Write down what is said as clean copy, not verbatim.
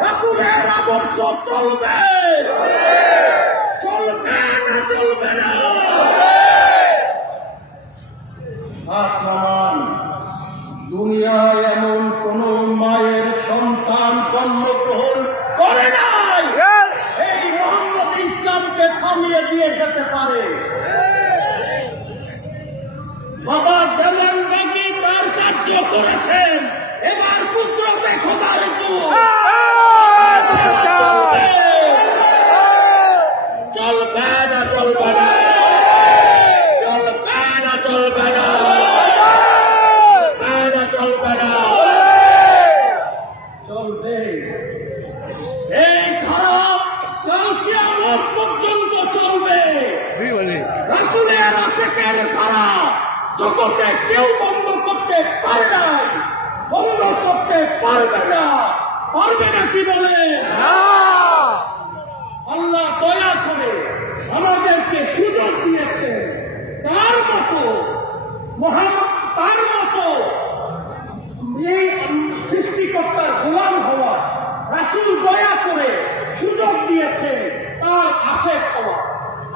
ঠাকুরের আদর্শ চলবে, চলবে না চলবে না। আপনার দুনিয়ায় এমন কোন মায়ের সন্তান জন্মগ্রহণ করে নাই এই মোহাম্মদ ইসলামকে থামিয়ে দিয়ে যেতে পারে। বাবা দেওয়ান বাগি তার কার্য করেছেন, এবার কুদরতে খোদার চলবে না চলবে না, চলবে না চলবে না, চলবে না চলবে। এই খারাপ কাল কিয়ামত পর্যন্ত চলবে। রাসূলের আশিকের ধারা জগতে কেউ বন্ধ করতে পারে না, বন্ধ করতে পারবে না। পারবে না কি বলে? আল্লাহ দয়া করে আমাদেরকে সুযোগ দিয়েছেন, তার মতো মহান, তার মতো এই সৃষ্টিকর্তার গোলাম হওয়া রাসূল দয়া করে সুযোগ দিয়েছেন তার আশেক হওয়া।